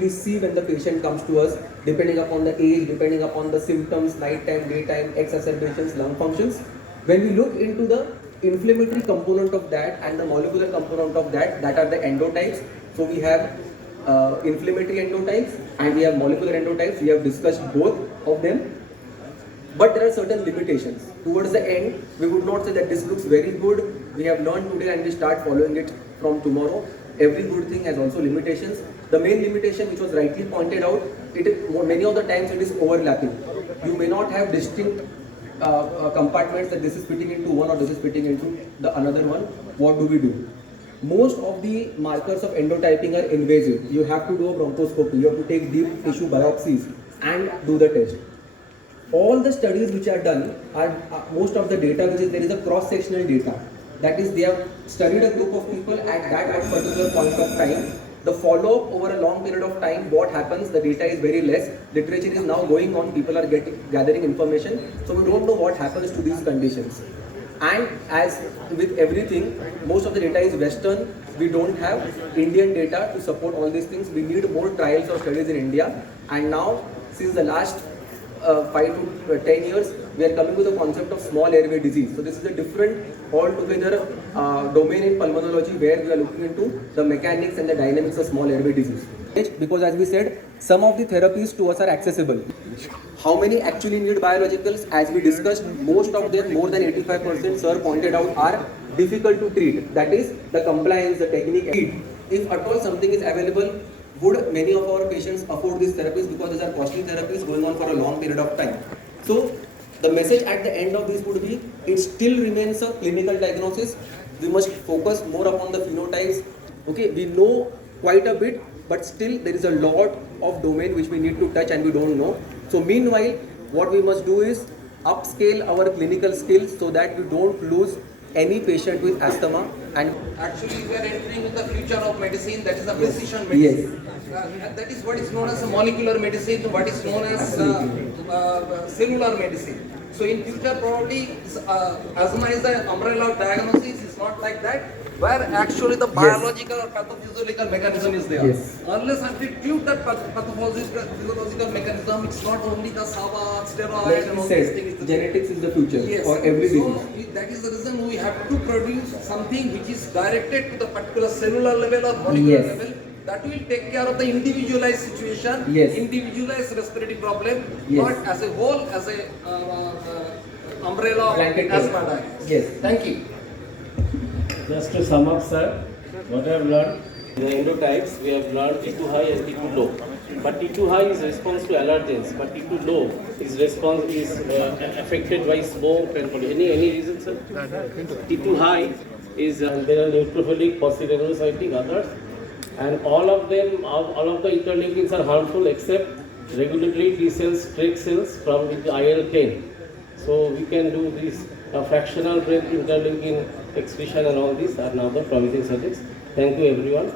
We see when the patient comes to us, depending upon the age, depending upon the symptoms, night time, daytime, exacerbations, lung functions. When we look into the inflammatory component of that and the molecular component of that, that are the endotypes. So we have inflammatory endotypes and we have molecular endotypes. We have discussed both of them. But there are certain limitations. Towards the end, we would not say that this looks very good. We have learned today and we start following it from tomorrow. Every good thing has also limitations. The main limitation, which was rightly pointed out, many of the times it is overlapping. You may not have distinct compartments that this is fitting into one or this is fitting into the another one. What do we do? Most of the markers of endotyping are invasive. You have to do a bronchoscopy. You have to take deep tissue biopsies and do the test. All the studies which are done are most of the data which is there is a cross-sectional data. That is, they have studied a group of people at that particular point of time. The follow-up over a long period of time, what happens, the data is very less. Literature is now going on, people are gathering information. So we don't know what happens to these conditions. And as with everything, most of the data is Western. We don't have Indian data to support all these things. We need more trials or studies in India. And now, since the last 5 to 10 years, we are coming to the concept of small airway disease. So this is a different altogether domain in pulmonology where we are looking into the mechanics and the dynamics of small airway disease. Because as we said, some of the therapies to us are accessible. How many actually need biologicals? As we discussed, most of them, more than 85%, sir pointed out, are difficult to treat. That is the compliance, the technique. If at all something is available, would many of our patients afford these therapies because these are costly therapies going on for a long period of time. So the message at the end of this would be, it still remains a clinical diagnosis. We must focus more upon the phenotypes. Okay, we know quite a bit, but still there is a lot of domain which we need to touch and we don't know. So meanwhile, what we must do is upscale our clinical skills so that we don't lose any patient with asthma. And actually we are entering in the future of medicine, that is the precision medicine. Yes. That is what is known as a molecular medicine, what is known as cellular medicine. So in future probably asthma is the umbrella of diagnosis, is not like that, where actually the biological or pathophysiological mechanism is there. Yes. Unless until treat that pathophysiological mechanism, it's not only the SAVA, steroids and all these things. Genetics is the future, yes, for every disease. So that is the reason we have to produce something which is directed to the particular cellular level or molecular level. That will take care of the individualized situation, individualized respiratory problem, not as a whole, as a umbrella of asthma diagnosis. Yes. Thank you. Just to sum up, sir, what I have learned, in the endotypes, we have learned T2 high and T2 low. But T2 high is response to allergens, but T2 low is affected by smoke and any reason, sir? T2 high is there are neutrophilic, polyreinocytic, others, and all of the interleukins are harmful except regulatory T cells, Treg cells from the IL-10. So we can do this fractional breath interleukin excretion and all these are now the promising subjects. Thank you everyone.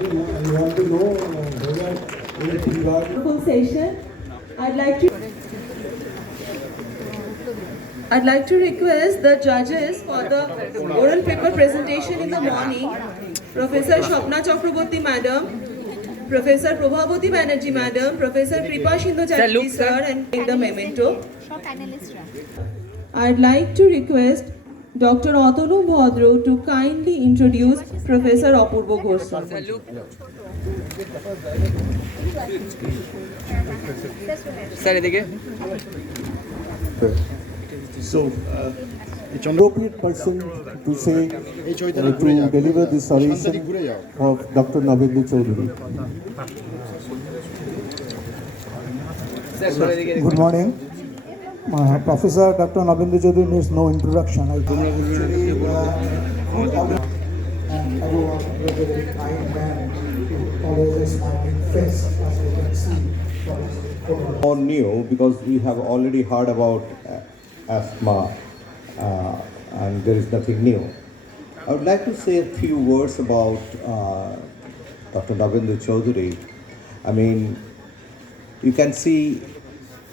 You want to know full session. I'd like to request the judges for the oral paper presentation in the morning. Professor Shopna Chakraborty Madam, Professor Prabhavati Banerjee Madam, Professor Kripa Sindhu Chatterjee Sir, and the memento. I'd like to request Dr. Atanu Bhadro to kindly introduce Professor Apurba Ghosh. So, appropriate person to say to deliver this oration of Dr. Navendra Chaudhary. Good morning. Professor Dr. Navendra Chaudhary needs no introduction. I think actually, and everyone was a very kind man, always a smiling face, as you can see. More new because we have already heard about asthma and there is nothing new. I would like to say a few words about Dr. Navendra Chaudhary. I mean, you can see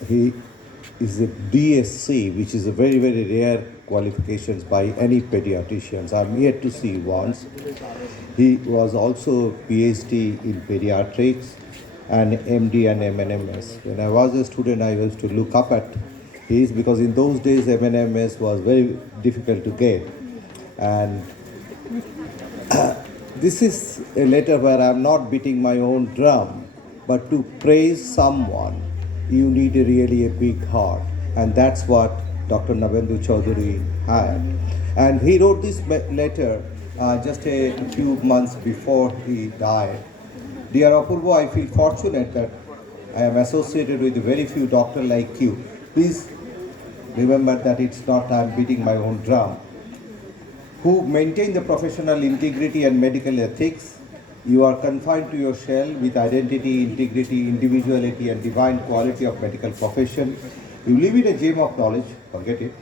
he is a DSC, which is a very, very rare qualifications by any pediatricians. I'm yet to see once. He was also PhD in pediatrics and MD and MNMS. When I was a student, I used to look up at his, because in those days MNMS was very difficult to get. And this is a letter where I'm not beating my own drum, but to praise someone, you need really a big heart. And that's what Dr. Nabendu Chaudhary had. And he wrote this letter just a few months before he died. Dear Apurba, I feel fortunate that I am associated with very few doctors like you. Please remember that it's not I'm beating my own drum. Who maintain the professional integrity and medical ethics. You are confined to your shell with identity, integrity, individuality, and divine quality of medical profession. You live in a gem of knowledge, forget it.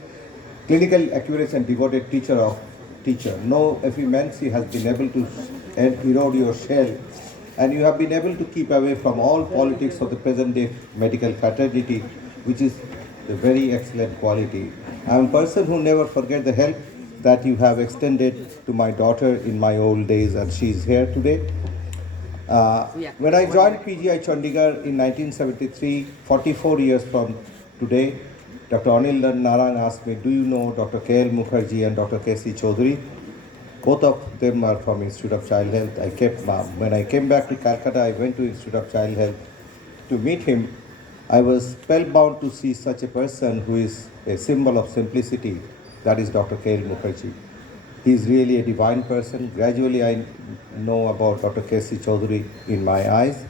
Clinical accuracy and devoted teacher. No effeminacy has been able to erode your shell, and you have been able to keep away from all politics of the present day medical fraternity, which is a very excellent quality. I am a person who never forget the help that you have extended to my daughter in my old days, and she is here today. When I joined PGI Chandigarh in 1973, 44 years from today, Dr. Anil Naran asked me, do you know Dr. K.L. Mukherjee and Dr. K.C. Chaudhary? Both of them are from Institute of Child Health. When I came back to Calcutta, I went to Institute of Child Health to meet him. I was spellbound to see such a person who is a symbol of simplicity. That is Dr. K.L. Mukherjee. He is really a divine person. Gradually, I know about Dr. K.C. Chaudhary in my eyes.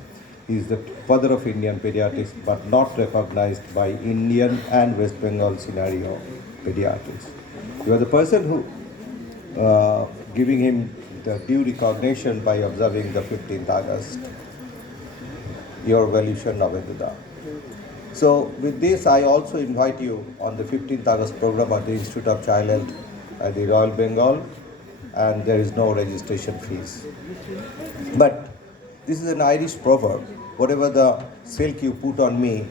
He is the father of Indian pediatrics, but not recognized by Indian and West Bengal scenario pediatrics. You are the person who giving him the due recognition by observing the 15th August. Your evolution Navenduda. So with this, I also invite you on the 15th August program at the Institute of Child Health at the Royal Bengal, and there is no registration fees. But this is an Irish proverb. Whatever the silk you put on me,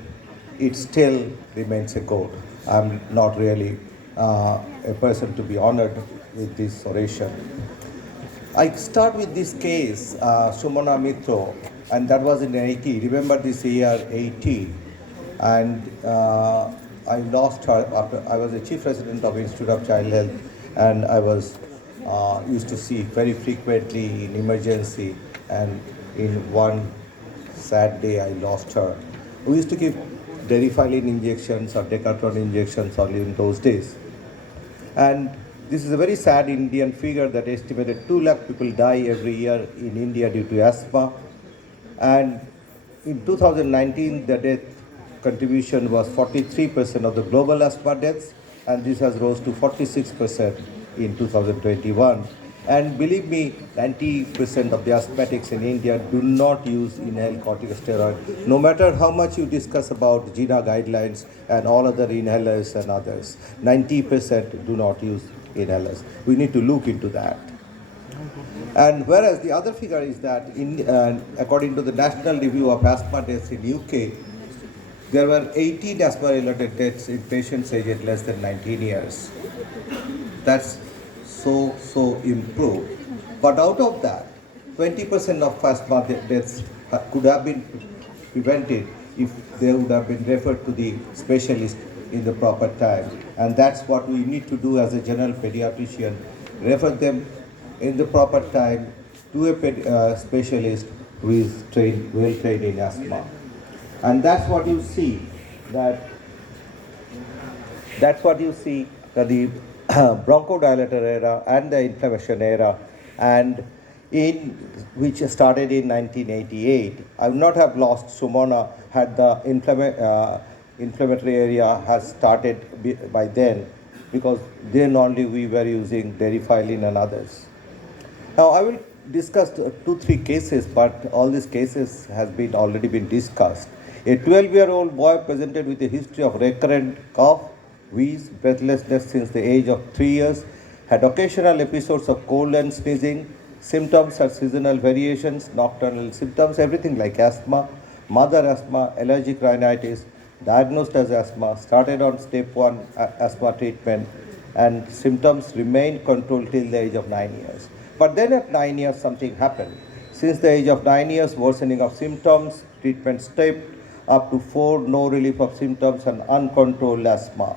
it still remains a coat. I'm not really a person to be honored with this oration. I start with this case, Sumana Mitro, and that was in 80. Remember this year, 80. And I lost her after I was the chief resident of Institute of Child Health, and I was used to see very frequently in emergency, and in one sad day I lost her. We used to give Derifylin injections or Decathlon injections only in those days. And this is a very sad Indian figure that estimated 2 lakh people die every year in India due to asthma. And in 2019, the death contribution was 43% of the global asthma deaths, and this has rose to 46% in 2021. And believe me, 90% of the asthmatics in India do not use inhaled corticosteroid, no matter how much you discuss about GINA guidelines and all other inhalers and others. 90% do not use inhalers. We need to look into that. And whereas the other figure is that according to the National Review of Asthma Deaths in UK, there were 18 asthma-related deaths in patients aged less than 19 years. That's so improved. But out of that, 20% of asthma deaths could have been prevented if they would have been referred to the specialist in the proper time. And that's what we need to do as a general pediatrician, refer them in the proper time to a specialist who is well trained in asthma. And that's what you see, that the bronchodilator era and the inflammation era, and which started in 1988. I would not have lost Sumona had the inflammatory area has started by then, because then only we were using Derifylin and others. Now I will discuss 2-3 cases, but all these cases has already been discussed. A 12-year-old boy presented with a history of recurrent cough, wheeze, breathlessness since the age of 3 years, had occasional episodes of cold and sneezing. Symptoms are seasonal variations, nocturnal symptoms, everything like asthma, mother asthma, allergic rhinitis, diagnosed as asthma, started on step 1 asthma treatment, and symptoms remained controlled till the age of 9 years. But then at 9 years, something happened. Since the age of 9 years, worsening of symptoms, treatment stopped, up to 4, no relief of symptoms, and uncontrolled asthma.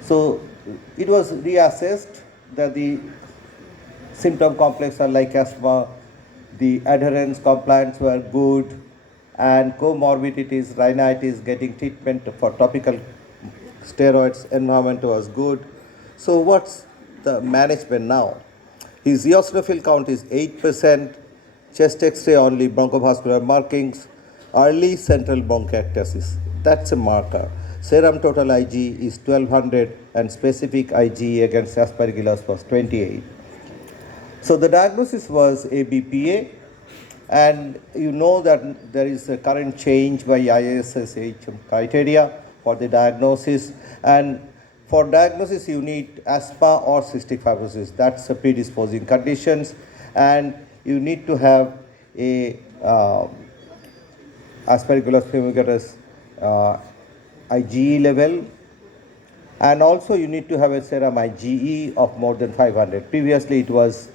So it was reassessed that the symptom complex are like asthma, the adherence, compliance were good, and comorbidities, rhinitis, getting treatment for topical steroids, environment was good. So what's the management now? His eosinophil count is 8%, chest X-ray only, bronchosvacular markings, early central bronchiectasis. That's a marker. Serum total Ig is 1200 and specific IgE against Aspergillus was 28. So the diagnosis was ABPA, and you know that there is a current change by ISSH criteria for the diagnosis, and for diagnosis you need asthma or cystic fibrosis. That's a predisposing conditions, and you need to have a Aspergillus fumigatus IgE level, and also you need to have a serum IgE of more than 500. Previously it was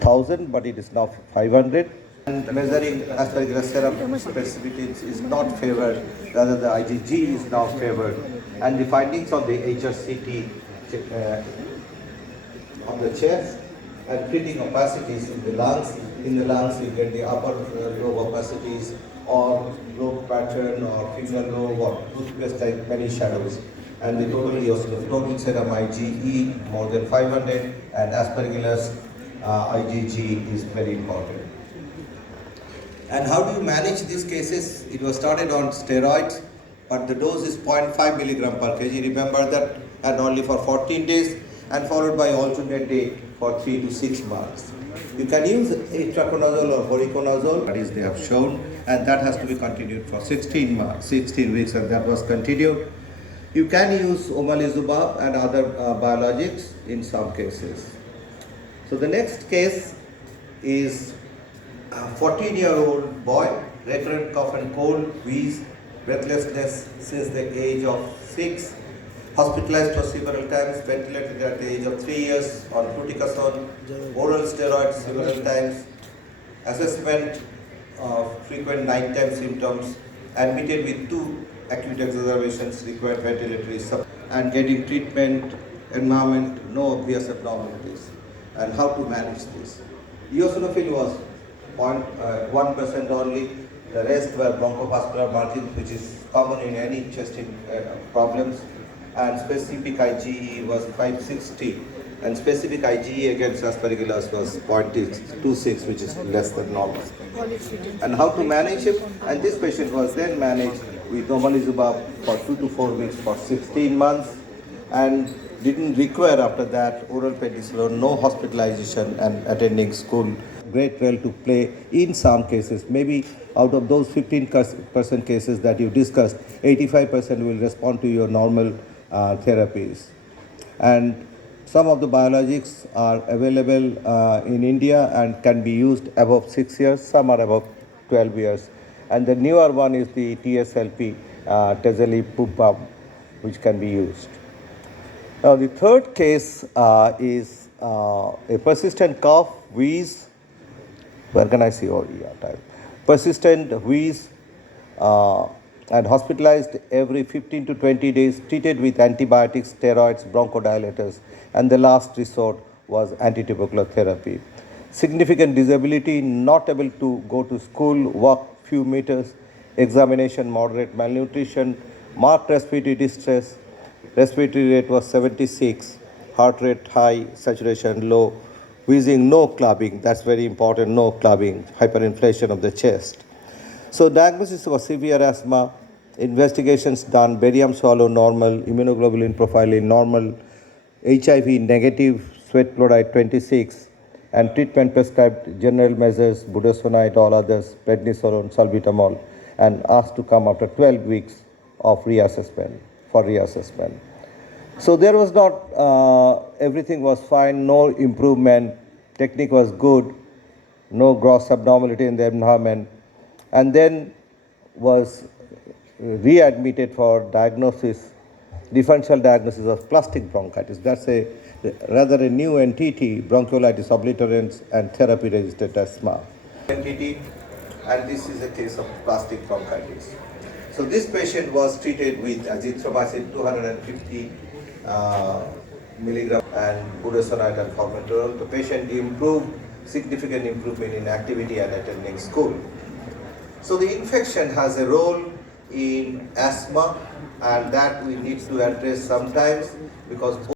1000, but it is now 500. And measuring Aspergillus serum specificity is not favored, rather the IgG is now favored. And the findings on the HRCT on the chest and treating opacities in the lungs. In the lungs, you get the upper lobe opacities or lobe pattern or finger lobe or toothpaste like many shadows. And the total serum IgE more than 500, and Aspergillus IgG is very important. And how do you manage these cases? It was started on steroids, but the dose is 0.5 milligram per kg. Remember that, and only for 14 days, and followed by alternate day for 3 to 6 months. You can use itraconazole or voriconazole, that is they have shown, and that has to be continued for 16 weeks, and that was continued. You can use omalizumab and other biologics in some cases. So the next case is a 14-year-old boy, recurrent cough and cold, wheeze, breathlessness since the age of 6, hospitalized for several times, ventilated at the age of 3 years on fluticasone, oral steroids several times, assessment of frequent nighttime symptoms, admitted with 2 acute exacerbations, required ventilatory support, and getting treatment, environment, no obvious abnormalities. And how to manage this? Eosinophil was 1% only. The rest were bronchosvacular markings, which is common in any chest problems. And specific IgE was 560. And specific IgE against Aspergillus was 0.26, which is less than normal. And how to manage him? And this patient was then managed with omalizumab for 2 to 4 weeks for 16 months, and didn't require after that oral prednisolone, no hospitalization, and attending school. Great role to play in some cases. Maybe out of those 15% cases that you discussed, 85% will respond to your normal therapies. And some of the biologics are available in India and can be used above 6 years, some are above 12 years. And the newer one is the TSLP, tezepelumab, which can be used. Now the third case is a persistent cough, wheeze. Where can I see? Oh, yeah, time. Persistent wheeze and hospitalized every 15 to 20 days, treated with antibiotics, steroids, bronchodilators, and the last resort was antitubercular therapy. Significant disability, not able to go to school, walk few meters, examination, moderate malnutrition, marked respiratory distress, respiratory rate was 76, heart rate high, saturation low, wheezing, no clubbing, that's very important, no clubbing, hyperinflation of the chest. So diagnosis was severe asthma, investigations done, barium swallow normal, immunoglobulin profiling normal, HIV negative, sweat chloride 26, and treatment prescribed general measures, budesonide, all others, prednisolone, salbutamol, and asked to come after 12 weeks of reassessment, for reassessment. So there was not, everything was fine, no improvement, technique was good, no gross abnormality in the environment, and then was readmitted for diagnosis differential diagnosis of plastic bronchitis. That's a rather a new entity, bronchiolitis obliterans and therapy-resistant asthma. Entity, and this is a case of plastic bronchitis. So this patient was treated with azithromycin 250 milligram and budesonide and formoterol. The patient improved, significant improvement in activity and attending school. So the infection has a role in asthma, and that we need to address sometimes because